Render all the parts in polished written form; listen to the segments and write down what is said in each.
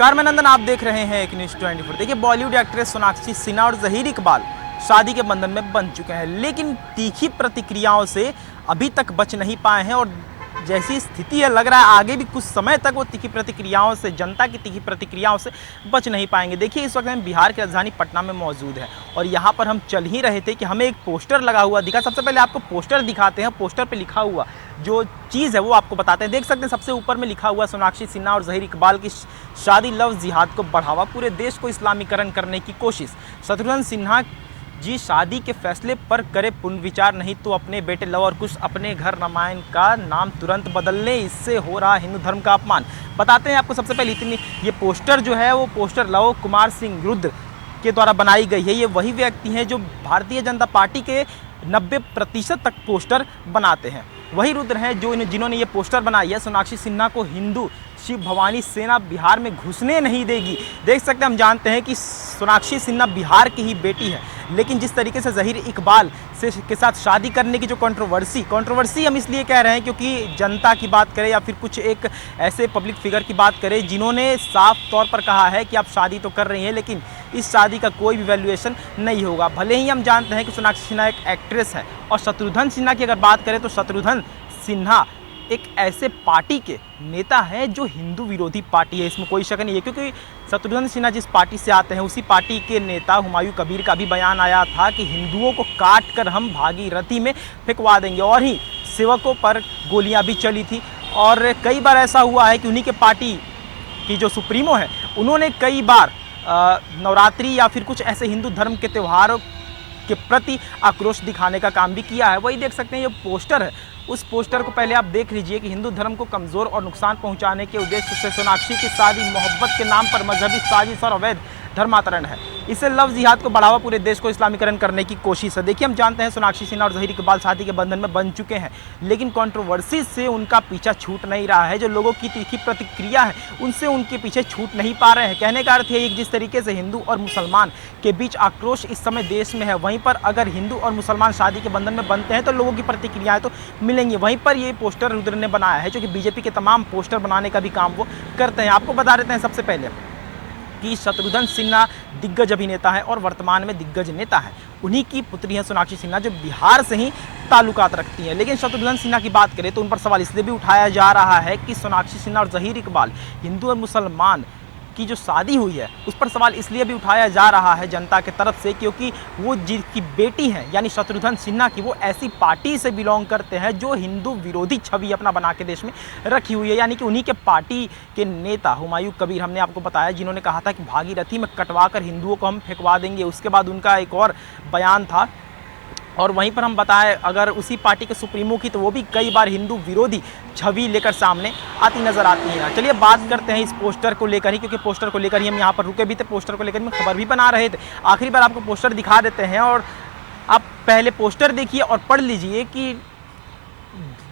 नमस्कार, मैं नंदन। आप देख रहे हैं एक न्यूज़ 24। देखिए, बॉलीवुड एक्ट्रेस सोनाक्षी सिन्हा और ज़हीर इकबाल शादी के बंधन में बंध चुके हैं, लेकिन तीखी प्रतिक्रियाओं से अभी तक बच नहीं पाए हैं। और जैसी स्थिति है, लग रहा है आगे भी कुछ समय तक वो तीखी प्रतिक्रियाओं से, जनता की तीखी प्रतिक्रियाओं से बच नहीं पाएंगे। देखिए, इस वक्त हम बिहार की राजधानी पटना में मौजूद हैं और यहाँ पर हम चल ही रहे थे कि हमें एक पोस्टर लगा हुआ दिखा। सबसे पहले आपको पोस्टर दिखाते हैं। पोस्टर पे लिखा हुआ जो चीज़ है वो आपको बताते हैं। देख सकते हैं, सबसे ऊपर में लिखा हुआ सोनाक्षी सिन्हा और ज़हीर इकबाल की शादी लव जिहाद को बढ़ावा, पूरे देश को इस्लामीकरण करने की कोशिश। शत्रुघ्न सिन्हा जी शादी के फैसले पर करे पुनर्विचार, नहीं तो अपने बेटे लव और कुश अपने घर रामायण का नाम तुरंत बदल लें, इससे हो रहा हिंदू धर्म का अपमान। बताते हैं आपको सबसे पहले इतनी, ये पोस्टर जो है वो पोस्टर लव कुमार सिंह रुद्र के द्वारा बनाई गई है। ये वही व्यक्ति हैं जो भारतीय जनता पार्टी के 90% तक पोस्टर बनाते हैं। वही रुद्र हैं जिन्होंने ये पोस्टर बनाई है, सोनाक्षी सिन्हा को हिंदू शिव भवानी सेना बिहार में घुसने नहीं देगी। देख सकते हैं, हम जानते हैं कि सोनाक्षी सिन्हा बिहार की ही बेटी है, लेकिन जिस तरीके से ज़हीर इकबाल के साथ शादी करने की जो कंट्रोवर्सी हम इसलिए कह रहे हैं क्योंकि जनता की बात करें या फिर कुछ एक ऐसे पब्लिक फिगर की बात करें जिन्होंने साफ तौर पर कहा है कि आप शादी तो कर रही हैं, लेकिन इस शादी का कोई भी वैल्यूएशन नहीं होगा। भले ही हम जानते हैं कि सोनाक्षी सिन्हा एक एक्ट्रेस है, और शत्रुघ्न सिन्हा की अगर बात करें तो शत्रुघ्न सिन्हा एक ऐसे पार्टी के नेता है जो हिंदू विरोधी पार्टी है, इसमें कोई शक नहीं है। क्योंकि शत्रुघ्न सिन्हा जिस पार्टी से आते हैं, उसी पार्टी के नेता हुमायूं कबीर का भी बयान आया था कि हिंदुओं को काट कर हम भागीरथी में फेंकवा देंगे, और ही सेवकों पर गोलियां भी चली थी। और कई बार ऐसा हुआ है कि उन्हीं के पार्टी की जो सुप्रीमो है, उन्होंने कई बार नवरात्रि या फिर कुछ ऐसे हिंदू धर्म के त्योहारों के प्रति आक्रोश दिखाने का काम भी किया है। वही देख सकते हैं, ये पोस्टर है। उस पोस्टर को पहले आप देख लीजिए कि हिंदू धर्म को कमज़ोर और नुकसान पहुंचाने के उद्देश्य से सोनाक्षी की शादी मोहब्बत के नाम पर मजहबी साजिश और अवैध धर्मांतरण है। इससे लव जिहाद को बढ़ावा, पूरे देश को इस्लामीकरण करने की कोशिश है। देखिए, हम जानते हैं सोनाक्षी सिन्हा और ज़हीर इकबाल शादी के बंधन में बन चुके हैं, लेकिन कंट्रोवर्सी से उनका पीछा छूट नहीं रहा है। जो लोगों की तीखी प्रतिक्रिया है, उनसे उनके पीछे छूट नहीं पा रहे हैं। कहने का अर्थ है कि जिस तरीके से हिंदू और मुसलमान के बीच आक्रोश इस समय देश में है, वहीं पर अगर हिंदू और मुसलमान शादी के बंधन में बनते हैं तो लोगों की प्रतिक्रियाएं तो मिलेंगी। वहीं पर ये पोस्टर रुद्र ने बनाया है, जो कि बीजेपी के तमाम पोस्टर बनाने का भी काम वो करते हैं। आपको बता देते हैं सबसे पहले कि शत्रुघ्न सिन्हा दिग्गज अभिनेता है और वर्तमान में दिग्गज नेता है। उन्हीं की पुत्री है सोनाक्षी सिन्हा, जो बिहार से ही ताल्लुकात रखती हैं। लेकिन शत्रुघ्न सिन्हा की बात करें तो उन पर सवाल इसलिए भी उठाया जा रहा है कि सोनाक्षी सिन्हा और ज़हीर इकबाल, हिंदू और मुसलमान की जो शादी हुई है, उस पर सवाल इसलिए भी उठाया जा रहा है जनता के तरफ से क्योंकि वो जिनकी बेटी है यानी शत्रुघ्न सिन्हा की, वो ऐसी पार्टी से बिलोंग करते हैं जो हिंदू विरोधी छवि अपना बना के देश में रखी हुई है। यानी कि उन्हीं के पार्टी के नेता हुमायूं कबीर, हमने आपको बताया, जिन्होंने कहा था कि भागीरथी में कटवा कर हिंदुओं को हम फेंकवा देंगे। उसके बाद उनका एक और बयान था, और वहीं पर हम बताएं अगर उसी पार्टी के सुप्रीमो की, तो वो भी कई बार हिंदू विरोधी छवि लेकर सामने आती नजर आती है। चलिए बात करते हैं इस पोस्टर को लेकर ही, क्योंकि पोस्टर को लेकर ही हम यहाँ पर रुके भी थे, पोस्टर को लेकर हम खबर भी बना रहे थे। आखिरी बार आपको पोस्टर दिखा देते हैं और आप पहले पोस्टर देखिए और पढ़ लीजिए कि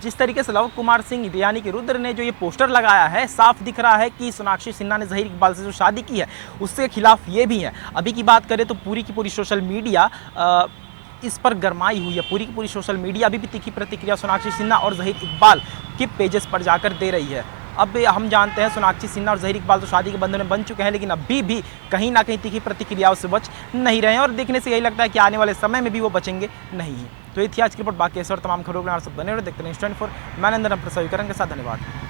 जिस तरीके से लव कुमार सिंह यानी कि रुद्र ने जो ये पोस्टर लगाया है, साफ दिख रहा है कि सोनाक्षी सिन्हा ने ज़हीर इकबाल से जो शादी की है उसके खिलाफ ये भी है। अभी की बात करें तो पूरी की पूरी सोशल मीडिया इस पर गरमाई हुई है। पूरी की पूरी सोशल मीडिया अभी भी तीखी प्रतिक्रिया सोनाक्षी सिन्हा और ज़हीर इकबाल के पेजेस पर जाकर दे रही है। अब हम जानते हैं सोनाक्षी सिन्हा और ज़हीर इकबाल तो शादी के बंधन में बन चुके हैं, लेकिन अभी भी कहीं ना कहीं तीखी प्रतिक्रियाओं से बच नहीं रहे हैं, और देखने से यही लगता है कि आने वाले समय में भी वो बचेंगे नहीं। तो ये थी आज की रिपोर्ट। बाकी ऐसे और तमाम खबरों के लिए आप सब बने रहे, देखते हैं न्यूज़ 24। मैं नंदन के साथ धन्यवाद।